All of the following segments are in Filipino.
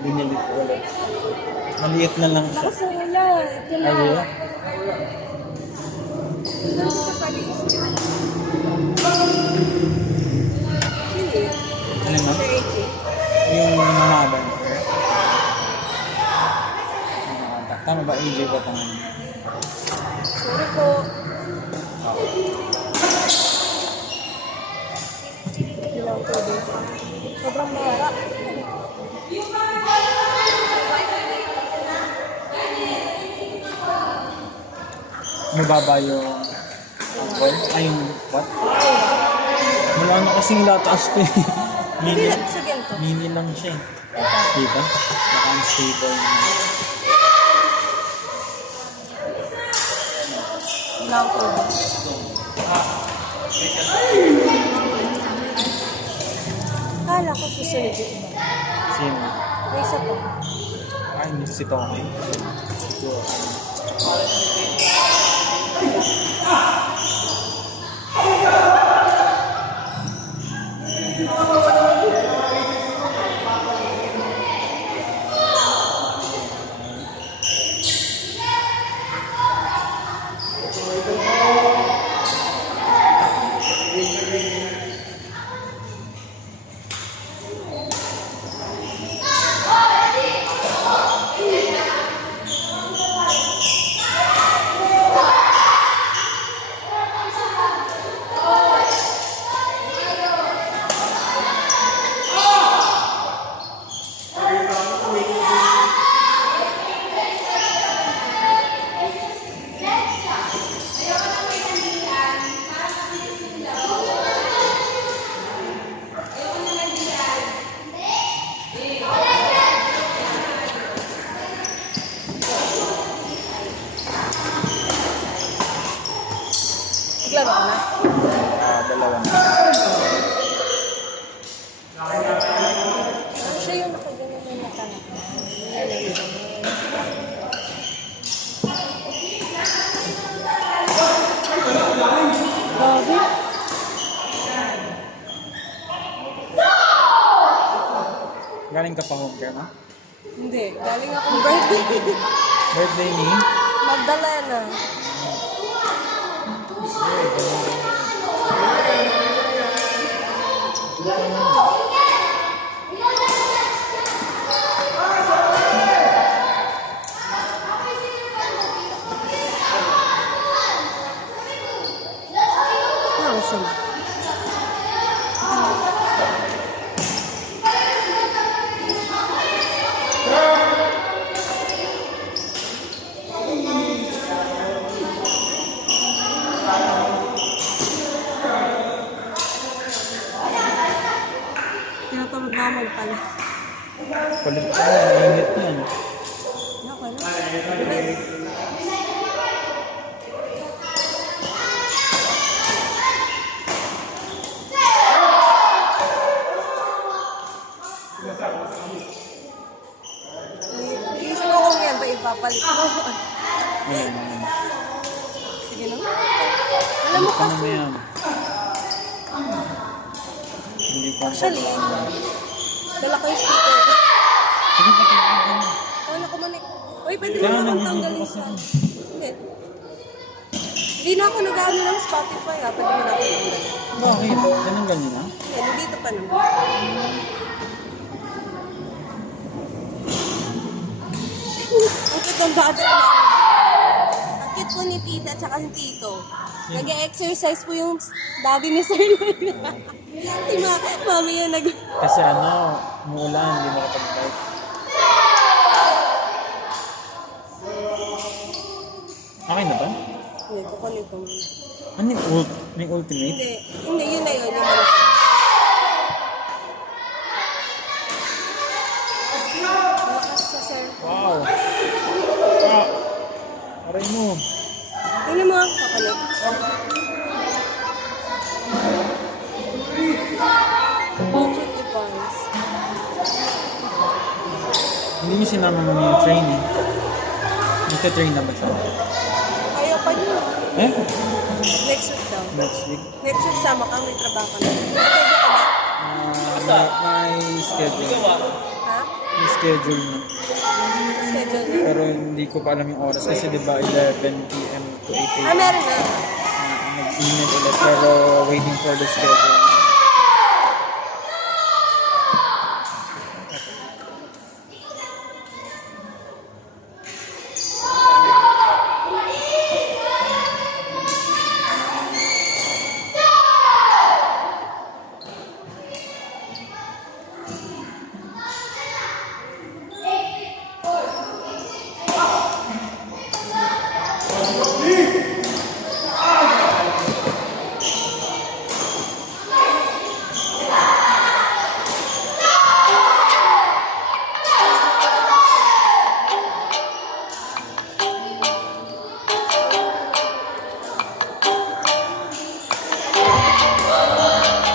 Binili ko ulit. Maliit na lang siya. Kasi wala. Ito na. Ay, wala. Ano na? Yung mahaba na. Tama ba? AJ ba ito? Sorry po. Ilang pwede. Sobrang mahara. Mababa yung angkol? Ay, yung what? Wala na kasing lataas ko eh. Hindi lang sa ganito. Mini lang siya eh. Ito. Diba? Naka-unstable na. Ilang pwede. Kala ko susunod yung iba. Sino? May isa pa. Ay, si Tommy. Naglaro ka na? Dalawa na. Siya yung nakaganyan na mata na. Grabe. Galing ka pa home care na? Hindi. Galing akong birthday. Birthday ni? Magdalena. Awesome. Tinatamad naman pala. Palit ko na. Init yan. Okay na. Gusto ko kung yan ba ipapalit ko. Ayun. Sige lang. Alam mo Ano kasi. yan? Hindi ko Actually, dala ko yung speaker. Sige pa tayo. Kala ko man uy, pwede mo Kaya naman nagiging tanggalin bukas sa... ako. Hindi. Hindi na ako nag-ano ng Spotify ha. Pwede mo na ako tanggalin. Bakit? Ganun ganyan na? Yan, dito pa naman. Ang cute ng bata na. Ang cute po ni tita at saka ni tito. Nag-exercise po yung daddy ni Sir Lola. Si mami yung nag... Kasi ano, umuulan, hindi makapag-bike. Okay na ba? Hindi, kukunin ko muna. Ano yung may ultimate? Hindi, yun na yun. Yung malaki. Malakas sa Sir. Wow! Aray mo. Tingnan mo ang kapalit. Budget device. Hindi niyo sinama mo yung training. Nagka-train na ba siya? Ayaw pa yun. Eh? Next week daw. Next week? Next week sama ka, may trabaho ka na. Pwede ka na? May schedule. Ha? May schedule na. Schedule na. Pero hindi ko pa alam yung oras kasi di ba 11 p.m. to 8 a.m. Meron na. Nag-email ulit pero waiting for the schedule.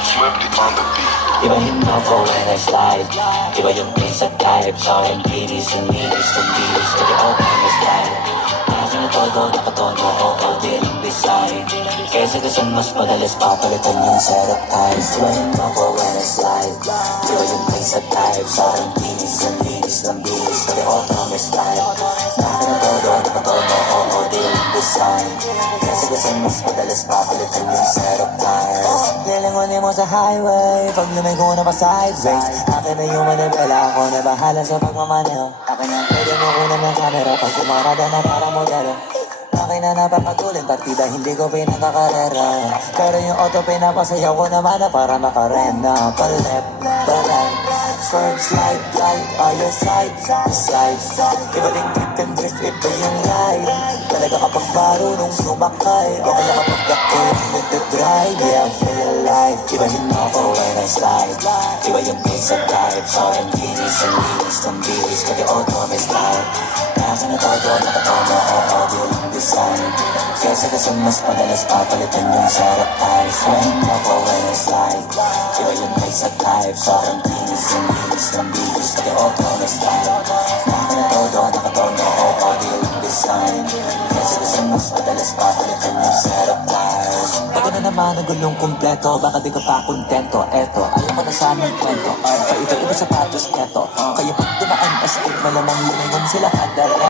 Swifty on the beat. Iba yung ako when I slide. Iba yung pace at type. Sa akin, bilis and linis ng bilis. Pag ikaw tayo na style. Akin na todo, nakatono, oo, din ang design. Kesa kasi mas madalas papalitan yung setup ties. Iba yung ako when I slide. Iba yung pace at type. Sa akin, bilis and linis ng bilis. Pag ikaw tayo na style. Akin na todo, nakatono, oo, din ang design. Kesa kasi mas madalas papalitan yung setup ties. Nilangonin mo sa highway. Pag lumigo na pa sideways. Akin na yung manibela. Ako na bahala sa pagmamaneho. Akin na pwede mo kunan ng camera. Pag kumarada na para modelo. Akin na napapatulin. Partida hindi ko pinakakarera. Pero yung auto pinapasayaw ko naman na para makarena. Pa-left, pa-right. First slide, right, other side, side. Iba din trip and drift, iba yung ride. Talaga kapag marunong sumakay. O kaya kapag ako yung nagdadrive. Yeah, I feel alive. Iba yung ako when I slide. Iba yung pace at type. Sa akin, bilis ang linis ng bilis. Kaya auto may style. Akin na todo, nakatono, oo, din ang design. Kesa kasi mas madalas papalitan yung setup ties. Iba yung ako when I slide. Iba yung pace at type. Sa akin, bilis ang linis ng bilis. Kaya auto may style. Akin na todo, nakatono, oo, din ang design. Kesa kasi mas madalas papalitan yung setup ties. Pag na naman ang gulong kumpleto, baka di ka pa kontento. Eto, ayaw mo na sa aming kwento. Paiba-iba sapatos, eto. Kaya pag dumaan, astig malamang lumingon sila kada